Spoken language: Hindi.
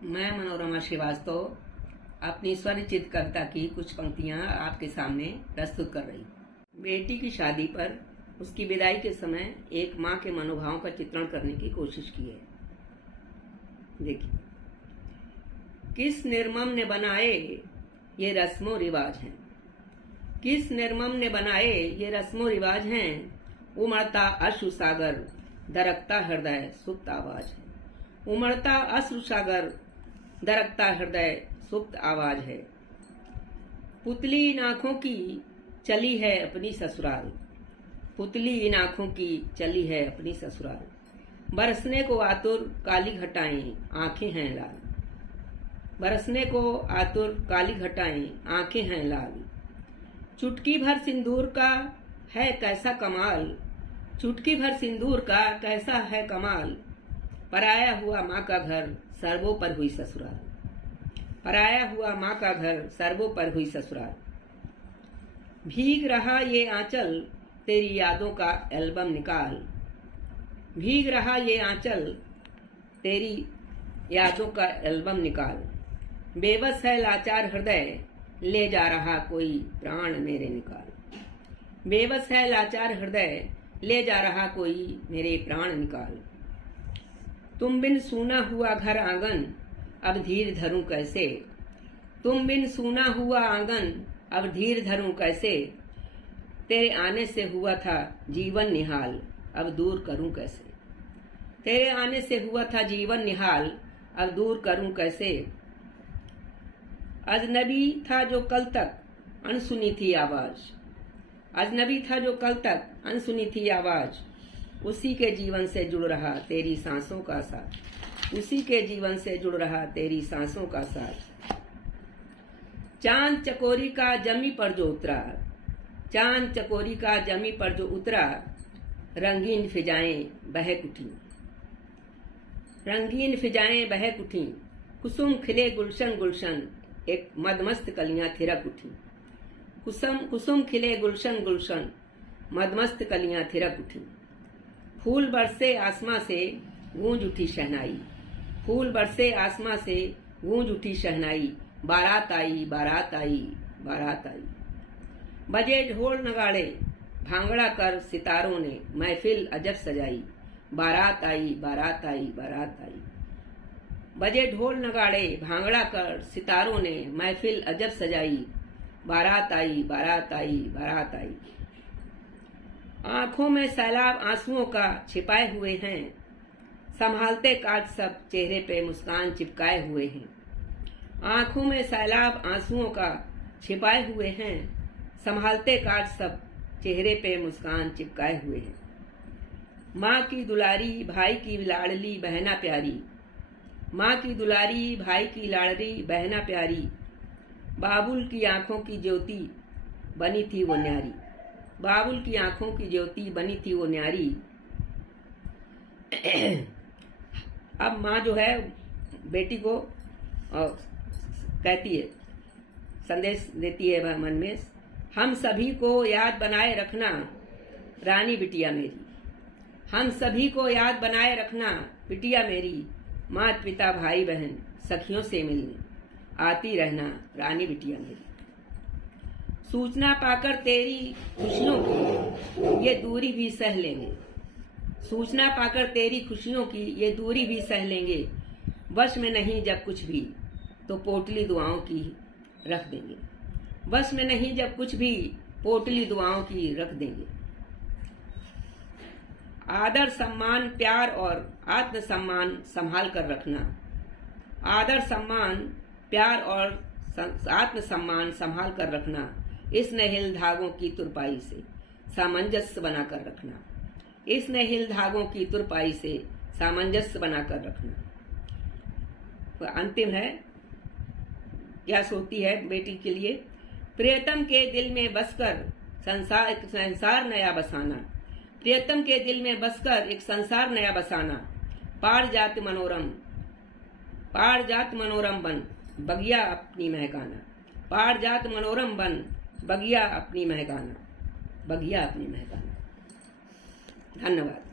मैं मनोरमा श्रीवास्तव अपनी स्वरचित कविता की कुछ पंक्तियां आपके सामने प्रस्तुत कर रही। बेटी की शादी पर उसकी विदाई के समय एक माँ के मनोभावों का चित्रण करने की कोशिश की है। देखिए, किस निर्मम ने बनाए ये रस्मो रिवाज हैं, किस निर्मम ने बनाए ये रस्मो रिवाज हैं। उमड़ता अश्रु सागर दरकता हृदय सुप्त आवाज है, उमड़ता अश्रु सागर दरकता हृदय सुप्त आवाज है। पुतली इन आंखों की चली है अपनी ससुराल, पुतली इन आंखों की चली है अपनी ससुराल। बरसने को आतुर काली घटाएं आंखें हैं लाल, बरसने को आतुर काली घटाएं आंखें हैं लाल। चुटकी भर सिंदूर का है कैसा कमाल, चुटकी भर सिंदूर का कैसा है कमाल। पराया हुआ माँ का घर सर्वों पर हुई ससुराल, पराया हुआ माँ का घर सर्वों पर हुई ससुराल। भीग रहा ये आंचल तेरी यादों का एल्बम निकाल, भीग रहा ये आंचल तेरी यादों का एल्बम निकाल। बेबस है लाचार हृदय ले जा रहा कोई प्राण मेरे निकाल, बेबस है लाचार हृदय ले जा रहा कोई मेरे प्राण निकाल। तुम बिन सूना हुआ घर आंगन अब धीर धरूं कैसे, तुम बिन सूना हुआ आंगन अब धीर धरूं कैसे। तेरे आने से हुआ था जीवन निहाल अब दूर करूं कैसे, तेरे आने से हुआ था जीवन निहाल अब दूर करूं कैसे। अजनबी था जो कल तक अनसुनी थी आवाज, अजनबी था जो कल तक अनसुनी थी आवाज। उसी के जीवन से जुड़ रहा तेरी सांसों का साथ, उसी के जीवन से जुड़ रहा तेरी सांसों का साथ। चांद चकोरी का जमी पर जो उतरा, चांद चकोरी का जमी पर जो उतरा। रंगीन फिजाएं बहक उठी, रंगीन फिजाएं बहक उठी। कुसुम खिले गुलशन गुलशन एक मदमस्त कलियां थिरक उठी, कुसुम कुसुम खिले गुलशन गुलशन मदमस्त कलियां थिरक उठी। फूल बरसे आसमां से गूंज उठी शहनाई, फूल बरसे आसमां से गूंज उठी शहनाई। बारात आई बारात आई बारात आई। बजे ढोल नगाड़े भांगड़ा कर सितारों ने महफिल अजब सजाई। बारात आई बारात आई बारात आई। बजे ढोल नगाड़े भांगड़ा कर सितारों ने महफिल अजब सजाई। बारात आई बारात आई बारात आई। आंखों में सैलाब आंसुओं का छिपाए हुए हैं, संभालते काट सब चेहरे पे मुस्कान चिपकाए हुए हैं। आंखों में सैलाब आंसुओं का छिपाए हुए हैं, संभालते काट सब चेहरे पे मुस्कान चिपकाए हुए हैं। माँ की दुलारी भाई की लाडली बहना प्यारी, माँ की दुलारी भाई की लाडली बहना प्यारी। बाबुल की आंखों की ज्योति बनी थी वो न्यारी, बाबुल की आंखों की ज्योति बनी थी वो न्यारी। अब माँ जो है बेटी को कहती है, संदेश देती है मन में, हम सभी को याद बनाए रखना रानी बिटिया मेरी, हम सभी को याद बनाए रखना बिटिया मेरी। माता पिता भाई बहन सखियों से मिलने आती रहना रानी बिटिया मेरी। सूचना पाकर तेरी खुशियों की ये दूरी भी सह लेंगे, सूचना पाकर तेरी खुशियों की ये दूरी भी सह लेंगे। वश में नहीं जब कुछ भी तो पोटली दुआओं की रख देंगे, वश में नहीं जब कुछ भी पोटली दुआओं की रख देंगे। आदर सम्मान प्यार और आत्म सम्मान संभाल कर रखना, आदर सम्मान प्यार और आत्म सम्मान संभाल कर रखना। इस नहिल धागों की तुरपाई से सामंजस्य बनाकर रखना, इस नहिल धागों की तुरपाई से सामंजस्य बनाकर रखना। तो अंतिम है, क्या सोती है बेटी के लिए। प्रियतम के दिल में बसकर संसार नया बसाना, प्रियतम के दिल में बसकर एक संसार नया बसाना। पारिजात मनोरम, पारिजात मनोरम बन बगिया अपनी महकाना, पारिजात मनोरम बन बगिया अपनी महकाना, बगिया अपनी महकाना। धन्यवाद।